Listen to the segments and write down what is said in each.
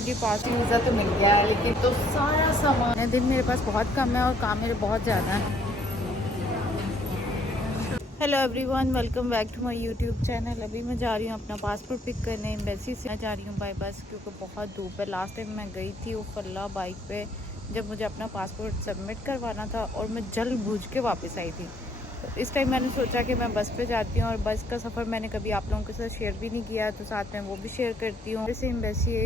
Finally जी पास visa तो मिल गया है, लेकिन तो सारा सामान दिन मेरे पास बहुत कम है और काम मेरे बहुत ज़्यादा है। Hello everyone, welcome back to my YouTube channel. अभी मैं जा रही हूँ अपना पासपोर्ट पिक करने एम्बेसी से। मैं जा रही हूँ बाय बस क्योंकि बहुत धूप है। लास्ट टाइम मैं गई थी उफल्ला बाइक पे जब मुझे अपना पासपोर्ट सबमिट करवाना था और मैं जल बूझ के वापस आई थी। तो इस टाइम मैंने सोचा कि मैं बस पे जाती हूँ और बस का सफ़र मैंने कभी आप लोगों के साथ शेयर भी नहीं किया, तो साथ में वो भी शेयर करती हूँ। जैसे एम्बेसी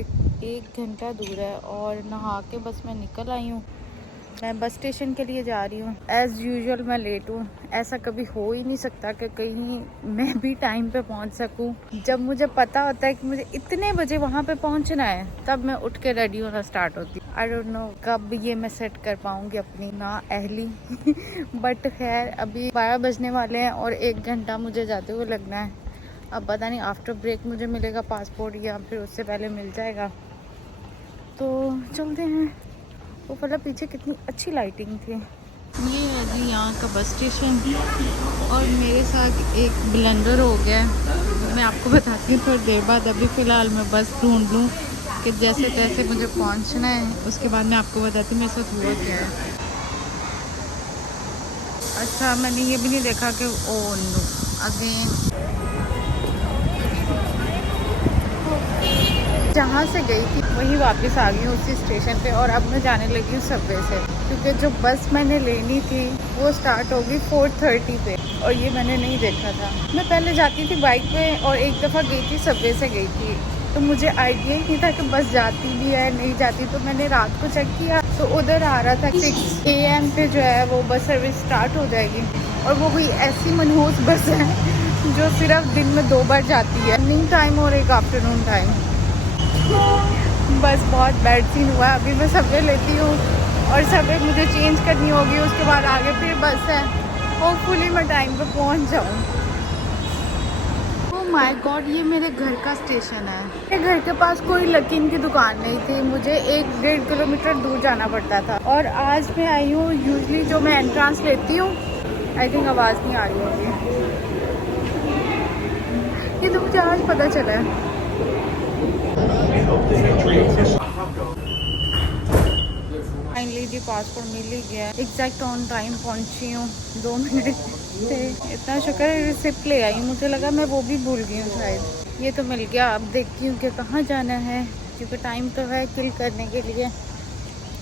एक घंटा दूर है और नहा के बस मैं निकल आई हूँ। मैं बस स्टेशन के लिए जा रही हूँ। एज़ यूजुअल मैं लेट हूँ। ऐसा कभी हो ही नहीं सकता कि कहीं मैं भी टाइम पे पहुँच सकूँ। जब मुझे पता होता है कि मुझे इतने बजे वहाँ पे पहुँचना है, तब मैं उठ के रेडी होना स्टार्ट होती हूँ। आई डोंट नो कब ये मैं सेट कर पाऊँगी अपनी ना अहली बट खैर अभी 12 बजने वाले हैं और 1 घंटा मुझे जाते हुए लगना है। अब पता नहीं आफ्टर ब्रेक मुझे मिलेगा पासपोर्ट या फिर उससे पहले मिल जाएगा। तो चलते हैं। वो पहले पीछे कितनी अच्छी लाइटिंग थी। ये है जी यहाँ का बस स्टेशन और मेरे साथ एक ब्लंडर हो गया है। मैं आपको बताती हूँ थोड़ी देर बाद। अभी फ़िलहाल मैं बस ढूंढ लूँ कि जैसे तैसे मुझे पहुँचना है, उसके बाद मैं आपको बताती हूँ मेरे साथ हुआ क्या है। अच्छा, मैंने ये भी नहीं देखा कि ओ नो अगेन जहाँ से गई थी वहीं वापस आ गई हूँ उसी स्टेशन पे। और अब मैं जाने लगी हूँ सबवे से, क्योंकि जो बस मैंने लेनी थी वो स्टार्ट होगी 4:30 पे और ये मैंने नहीं देखा था। मैं पहले जाती थी बाइक पे और एक दफ़ा गई थी सबवे से गई थी, तो मुझे आइडिया ही नहीं था कि बस जाती भी है नहीं जाती। तो मैंने रात को चेक किया तो उधर आ रहा था 6 AM पे जो है वो बस सर्विस स्टार्ट हो जाएगी। और वो कोई ऐसी मनहूस बस है जो सिर्फ दिन में 2 बार जाती है, इवनिंग टाइम और एक आफ्टरनून टाइम। बस बहुत बैड सीन हुआ है। अभी मैं सबवे लेती हूँ और सबवे मुझे चेंज करनी होगी, उसके बाद आगे फिर बस है। होपफुली मैं टाइम पे पहुँच जाऊँ। ओह माय गॉड, ये मेरे घर का स्टेशन है। मेरे घर के पास कोई लकीन की दुकान नहीं थी, मुझे 1-1.5 किलोमीटर दूर जाना पड़ता था। और आज मैं आई हूँ, यूजली जो मैं एंट्रेंस लेती हूँ, आई थिंक आवाज़ नहीं आ रही होगी, ये तो मुझे आज पता चला है। फाइनली जी पासपोर्ट मिल ही गया। एग्जैक्ट ऑन टाइम पहुंची हूँ, 2 मिनट से। इतना शुक्र है रिसिप्ट ले आई। मुझे लगा मैं वो भी भूल गई हूँ शायद। ये तो मिल गया। अब देखती हूँ कि कहाँ जाना है, क्योंकि टाइम तो है किल करने के लिए।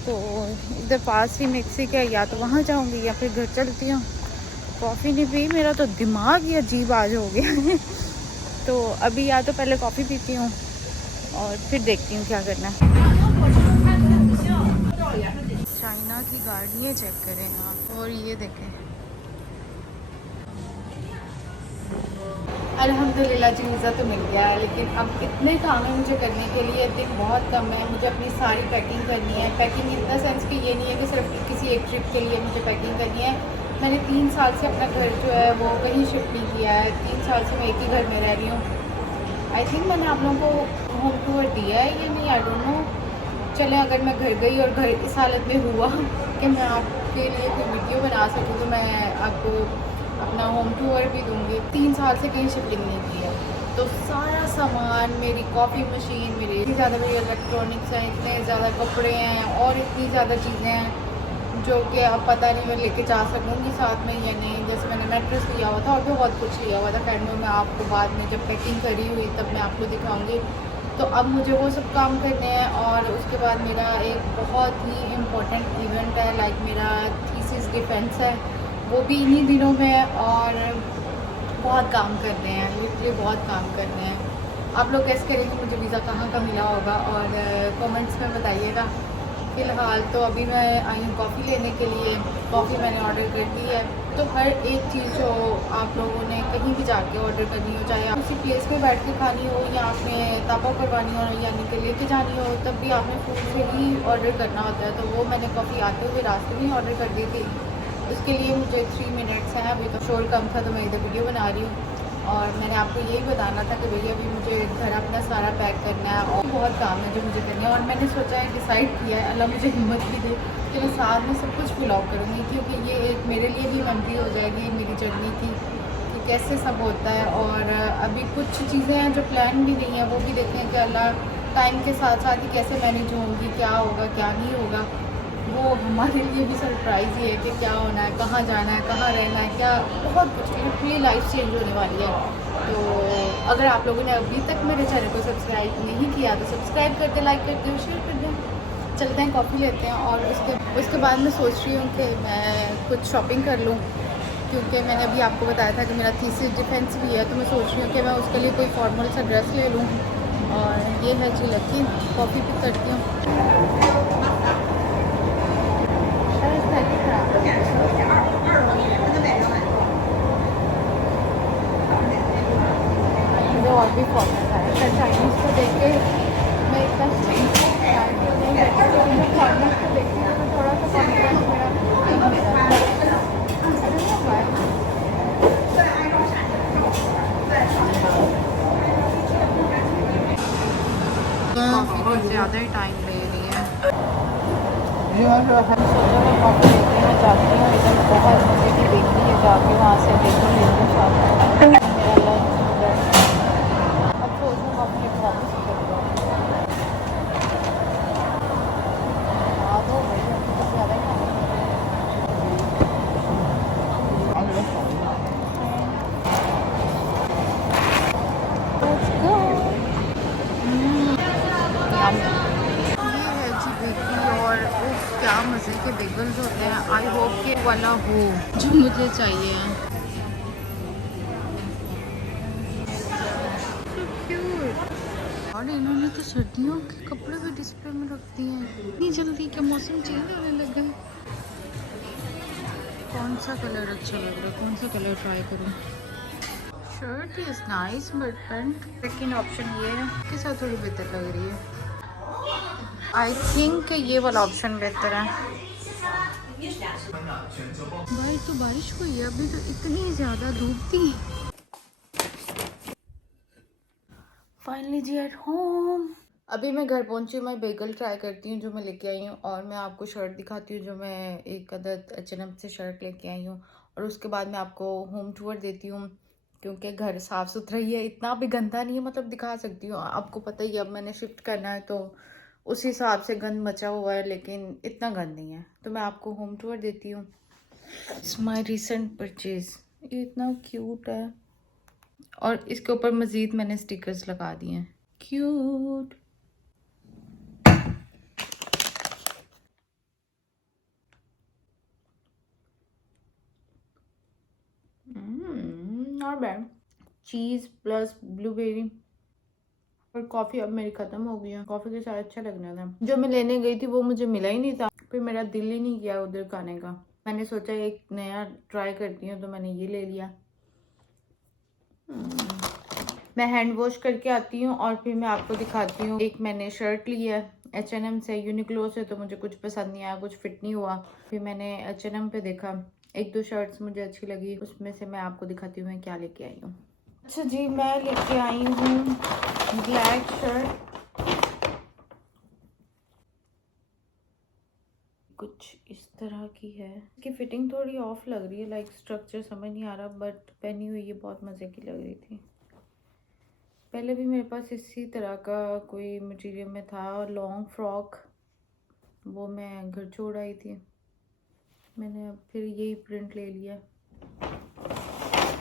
तो इधर पास ही मेक्सिक है, या तो वहाँ जाऊँगी या फिर घर चलती हूँ। कॉफ़ी नहीं पी, मेरा तो दिमाग ही अजीब आज हो गया है तो अभी या तो पहले कॉफ़ी पीती हूँ और फिर देखती हूँ क्या करना है। चाइना की गाड़ियाँ चेक करें आप, और ये देखें। अल्हम्दुलिल्लाह जी वीज़ा तो मिल गया है, लेकिन अब इतने काम है मुझे करने के लिए, दिन बहुत कम है। मुझे अपनी सारी पैकिंग करनी है। पैकिंग इन द सेंस कि ये नहीं है कि सिर्फ किसी एक ट्रिप के लिए मुझे पैकिंग करनी है। मैंने 3 साल से अपना घर जो है वो कहीं शिफ्ट नहीं किया है। 3 साल से मैं एक ही घर में रह रही हूँ। आई थिंक मैंने आप लोगों को होम टूर दिया है या नहीं, आई डोंट नो। चले, अगर मैं घर गई और घर इस हालत में हुआ कि मैं आपके लिए कोई वीडियो बना सकूँ तो मैं आपको अपना होम टूर भी दूँगी। 3 साल से कहीं शिफ्टिंग नहीं की है, तो सारा सामान, मेरी कॉफ़ी मशीन, मेरे इतनी ज़्यादा मेरी इलेक्ट्रॉनिक्स हैं, इतने ज़्यादा कपड़े हैं और इतनी ज़्यादा चीज़ें हैं जो कि अब पता नहीं मैं लेके जा सकूँगी साथ में या नहीं। जैसे मैंने मैट्रेस लिया हुआ था और भी बहुत कुछ लिया हुआ था। कैंडो में आपको बाद में जब पैकिंग करी हुई तब मैं आपको दिखाऊँगी। तो अब मुझे वो सब काम करने हैं और उसके बाद मेरा एक बहुत ही इम्पोर्टेंट इवेंट है, लाइक मेरा थीसिस डिफेंस है, वो भी इन्हीं दिनों में है। और बहुत काम करने हैं, लिटरली बहुत काम करने हैं। आप लोग कैसे करेंगे, मुझे वीज़ा कहाँ का मिला होगा और कमेंट्स में बताइएगा। फ़िलहाल तो अभी मैं आई हूँ कॉफ़ी लेने के लिए। कॉफ़ी मैंने ऑर्डर कर दी है। तो हर एक चीज़ जो आप लोगों ने कहीं भी जाके ऑर्डर करनी हो, चाहे आप उसी प्लेस पे बैठ के खानी हो या आपने तापा करवानी हो यानी कि लेके जानी हो, तब भी आपने फूड से ही ऑर्डर करना होता है। तो वो मैंने कॉफ़ी आते हुए रास्ते में ही ऑर्डर कर दी थी। उसके लिए मुझे 3 मिनट्स हैं। अभी तो शोर कम था तो मैं इधर वीडियो बना रही हूँ। और मैंने आपको यही बताना था कि भैया अभी मुझे घर अपना सारा पैक करना है और बहुत काम है जो मुझे करना है। और मैंने सोचा है, डिसाइड किया है, अल्लाह मुझे हिम्मत भी दे कि मैं साथ में सब कुछ व्लॉग करूँगी, क्योंकि ये एक मेरे लिए भी मेमोरी हो जाएगी मेरी जर्नी की कि कैसे सब होता है। और अभी कुछ चीज़ें हैं जो प्लान भी नहीं है, वो भी देखें कि अल्लाह टाइम के साथ साथ ही कैसे मैनेज होंगी, क्या होगा क्या नहीं होगा, वो हमारे लिए भी सरप्राइज़ ही है कि क्या होना है, कहाँ जाना है, कहाँ रहना है, क्या बहुत कुछ लिटरली लाइफ चेंज होने वाली है। तो अगर आप लोगों ने अभी तक मेरे चैनल को सब्सक्राइब नहीं किया तो सब्सक्राइब कर दें, लाइक कर दें, शेयर कर दें। चलते हैं कॉफ़ी लेते हैं और उसके बाद मैं सोच रही हूँ कि मैं कुछ शॉपिंग कर लूँ, क्योंकि मैंने अभी आपको बताया था कि मेरा थीसिस डिफेंस भी है, तो मैं सोच रही हूँ कि मैं उसके लिए कोई फॉर्मल सा ड्रेस ले लूँ। और ये है जी लकी, कॉफ़ी भी करती हूँ। मुझे और भी फॉर्मल है, चाइनीज़ को देख के मैं इतना फॉर्मल को देखती हूँ तो थोड़ा सा कॉन्फिडेंस मेरा कम हो जाता है। कॉफ़ी कुछ ज़्यादा ही टाइम ले रही है। सोचा मैं कॉफ़ी लेते हैं, जाती हूँ इधर बहुत मज़े की बेकरी है, जाके वहाँ से बेकरी लेती हूँ साथ में मेरा लंच। अब सोच में कॉफ़ी लेकर वापस करती हूँ। हाँ तो भाई कुछ ज़्यादा ही और क्या मज़े के बेगल्स होते हैं। आई होप कि वाला हो जो मुझे चाहिए। और इन्होंने तो सर्दियों के कपड़े भी डिस्प्ले में रख दिए हैं इतनी जल्दी, क्या मौसम चेंज होने लगा है। कौन सा कलर अच्छा लग रहा है, कौन सा कलर ट्राई करूँ। Shirt is nice but pant second option ये है के साथ थोड़ी बेहतर लग रही है। आई थिंक ये वाला ऑप्शन बेहतर है। भाई तो बारिश हुई है, अभी तो इतनी ज़्यादा धूप थी। फाइनली जी एट होम। अभी मैं घर पहुंची हूँ, मैं बेगल ट्राई करती हूँ जो मैं लेके आई हूँ, और मैं आपको शर्ट दिखाती हूँ जो मैं एक अदद H&M से शर्ट लेके आई हूँ, और उसके बाद मैं आपको होम टूर देती हूँ, क्योंकि घर साफ़ सुथरा ही है, इतना भी गंदा नहीं है, मतलब दिखा सकती हूँ। आपको पता ही है अब मैंने शिफ्ट करना है तो उस हिसाब से गंद मचा हुआ है, लेकिन इतना गंद नहीं है, तो मैं आपको होम टूर देती हूँ। इट्स माई रिसेंट परचेज, ये इतना क्यूट है, और इसके ऊपर मज़ीद मैंने स्टिकर्स लगा दिए हैं, cute. Not bad. Cheese plus blueberry. और कॉफ़ी अब मेरी ख़त्म हो गई है, कॉफ़ी के साथ अच्छा लगना था। जो मैं लेने गई थी वो मुझे मिला ही नहीं था, फिर मेरा दिल ही नहीं किया उधर खाने का। मैंने सोचा एक नया ट्राई करती हूँ, तो मैंने ये ले लिया। मैं हैंड वॉश करके आती हूँ और फिर मैं आपको दिखाती हूँ। एक मैंने शर्ट ली है H&M से, यूनिक्लो से, तो मुझे कुछ पसंद नहीं आया, कुछ फिट नहीं हुआ। फिर मैंने H&M पे देखा, एक दो शर्ट्स मुझे अच्छी लगी, उसमें से मैं आपको दिखाती हूँ मैं क्या लेके आई हूँ। अच्छा जी, मैं लेके आई हूँ ब्लैक शर्ट, कुछ इस तरह की है। इसकी फिटिंग थोड़ी ऑफ लग रही है, लाइक स्ट्रक्चर समझ नहीं आ रहा, बट पहनी हुई ये बहुत मज़े की लग रही थी। पहले भी मेरे पास इसी तरह का कोई मटेरियल में था लॉन्ग फ्रॉक, वो मैं घर छोड़ आई थी, मैंने अब फिर यही प्रिंट ले लिया।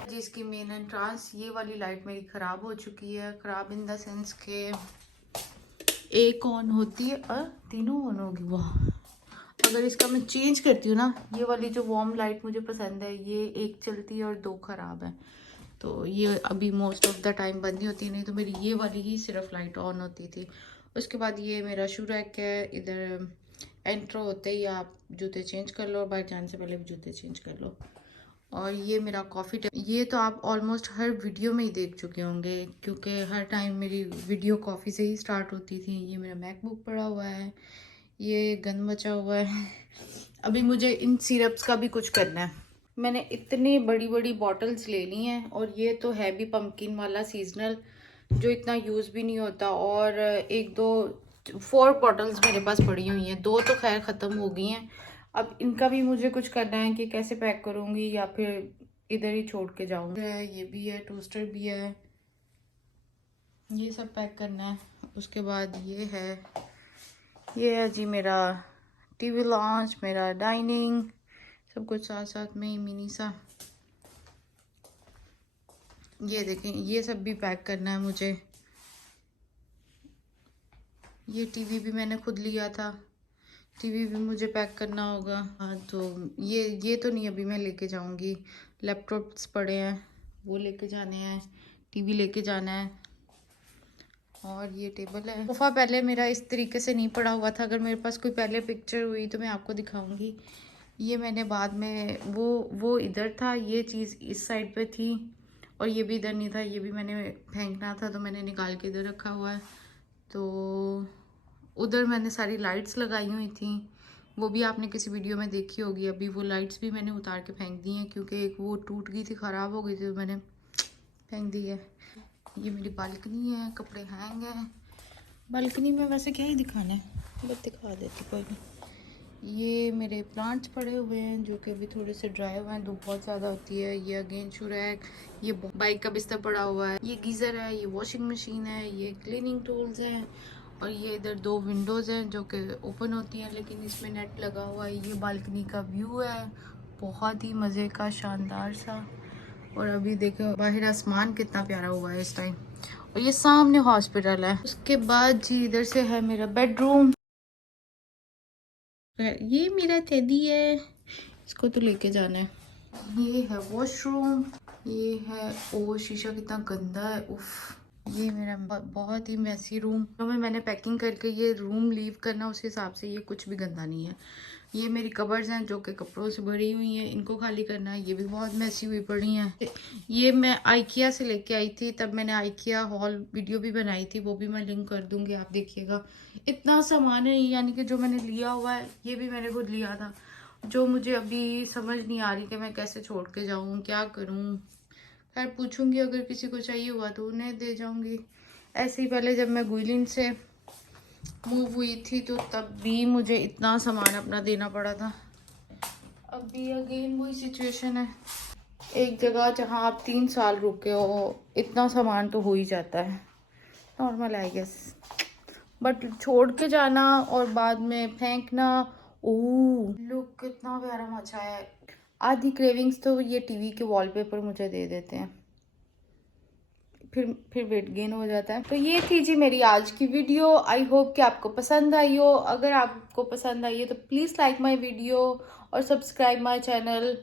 जिसकी मेन एंट्रांस, ये वाली लाइट मेरी ख़राब हो चुकी है, ख़राब इन द सेंस के एक ऑन होती है और तीनों ऑन होगी। वाह, अगर इसका मैं चेंज करती हूँ ना, ये वाली जो वार्म लाइट मुझे पसंद है, ये एक चलती है और दो ख़राब है, तो ये अभी मोस्ट ऑफ द टाइम बंद नहीं होती, नहीं तो मेरी ये वाली ही सिर्फ लाइट ऑन होती थी। उसके बाद ये मेरा शू रैक है, इधर एंटर होते ही आप जूते चेंज कर लो, और बाहर जाने से पहले भी जूते चेंज कर लो। और ये मेरा कॉफ़ी टेबल, ये तो आप ऑलमोस्ट हर वीडियो में ही देख चुके होंगे, क्योंकि हर टाइम मेरी वीडियो कॉफ़ी से ही स्टार्ट होती थी। ये मेरा मैकबुक पड़ा हुआ है, ये गंद मचा हुआ है। अभी मुझे इन सिरप्स का भी कुछ करना है। मैंने इतनी बड़ी बड़ी बॉटल्स ले ली हैं, और ये तो है भी पम्पकिन वाला सीजनल, जो इतना यूज़ भी नहीं होता, और एक दो 4 बॉटल्स मेरे पास पड़ी हुई हैं, 2 तो खैर ख़त्म हो गई हैं। अब इनका भी मुझे कुछ करना है कि कैसे पैक करूँगी, या फिर इधर ही छोड़ के जाऊँगी। ये भी है, टोस्टर भी है, ये सब पैक करना है। उसके बाद ये है जी मेरा टीवी लॉन्च, मेरा डाइनिंग, सब कुछ साथ साथ में ही मिनी सा। ये देखें, ये सब भी पैक करना है मुझे। ये टीवी भी मैंने खुद लिया था, टीवी भी मुझे पैक करना होगा। हाँ, तो ये तो नहीं अभी मैं लेके जाऊंगी। लैपटॉप्स पड़े हैं, वो लेके जाने हैं, टीवी लेके जाना है। और ये टेबल है। सोफ़ा पहले मेरा इस तरीके से नहीं पड़ा हुआ था, अगर मेरे पास कोई पहले पिक्चर हुई तो मैं आपको दिखाऊंगी। ये मैंने बाद में वो इधर था, ये चीज़ इस साइड पे थी, और ये भी इधर नहीं था, ये भी मैंने फेंकना था तो मैंने निकाल के इधर रखा हुआ है। तो उधर मैंने सारी लाइट्स लगाई हुई थी, वो भी आपने किसी वीडियो में देखी होगी। अभी वो लाइट्स भी मैंने उतार के फेंक दी हैं, क्योंकि एक वो टूट गई थी, ख़राब हो गई थी, तो मैंने फेंक दी है। ये मेरी बालकनी है, कपड़े हैंग हैं। बालकनी में वैसे क्या ही दिखाना है, बस दिखा देती कोई नहीं। ये मेरे प्लांट्स पड़े हुए हैं जो कि अभी थोड़े से ड्राई हुए हैं, धूप बहुत ज़्यादा होती है। ये अगेन शुरैक, ये बाइक का बिस्तर पड़ा हुआ है, ये गीज़र है, ये वॉशिंग मशीन है, ये क्लीनिंग टूल्स हैं, और ये इधर 2 विंडोज़ हैं जो कि ओपन होती हैं लेकिन इसमें नेट लगा हुआ है। ये बालकनी का व्यू है, बहुत ही मज़े का, शानदार सा। और अभी देखो बाहर आसमान कितना प्यारा हुआ है इस टाइम, और ये सामने हॉस्पिटल है। उसके बाद जी इधर से है मेरा बेडरूम। ये मेरा टेडी है, इसको तो लेके जाना है। ये है वॉशरूम, ये है, ओ शीशा कितना गंदा है, उफ। ये मेरा बहुत ही मैसी रूम, तो मैंने पैकिंग करके ये रूम लीव करना, उस हिसाब से ये कुछ भी गंदा नहीं है। ये मेरी कबर्ड्स हैं जो कि कपड़ों से भरी हुई हैं, इनको खाली करना है, ये भी बहुत मैसी हुई पड़ी हैं। ये मैं आइकिया से लेके आई थी, तब मैंने आइकिया हॉल वीडियो भी बनाई थी, वो भी मैं लिंक कर दूंगी, आप देखिएगा। इतना सामान है, यानी कि जो मैंने लिया हुआ है ये भी मैंने खुद लिया था, जो मुझे अभी समझ नहीं आ रही कि मैं कैसे छोड़ के जाऊँ, क्या करूँ। खैर पूछूंगी, अगर किसी को चाहिए हुआ तो उन्हें दे जाऊंगी। ऐसे ही पहले जब मैं गुइलिन से मूव हुई थी तो तब भी मुझे इतना सामान अपना देना पड़ा था। अभी अगेन वही सिचुएशन है, एक जगह जहाँ आप 3 साल रुके हो, इतना सामान तो हो ही जाता है, नॉर्मल आई गेस। बट छोड़ के जाना और बाद में फेंकना, ओह लुक कितना प्यारा मचा है। आधी क्रेविंग्स तो ये टीवी के वॉलपेपर मुझे दे देते हैं, फिर वेट गेन हो जाता है। तो ये थी जी मेरी आज की वीडियो, आई होप कि आपको पसंद आई हो। अगर आपको पसंद आई है तो प्लीज़ लाइक माय वीडियो और subscribe my channel.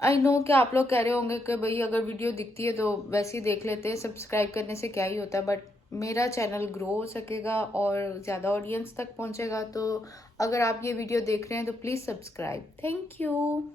I know कि आप लोग कह रहे होंगे कि भाई अगर वीडियो दिखती है तो वैसे ही देख लेते हैं, सब्सक्राइब करने से क्या ही होता है, बट मेरा चैनल ग्रो हो सकेगा और ज़्यादा ऑडियंस तक पहुंचेगा। तो अगर आप ये वीडियो देख रहे हैं तो प्लीज़ सब्सक्राइब। Thank you.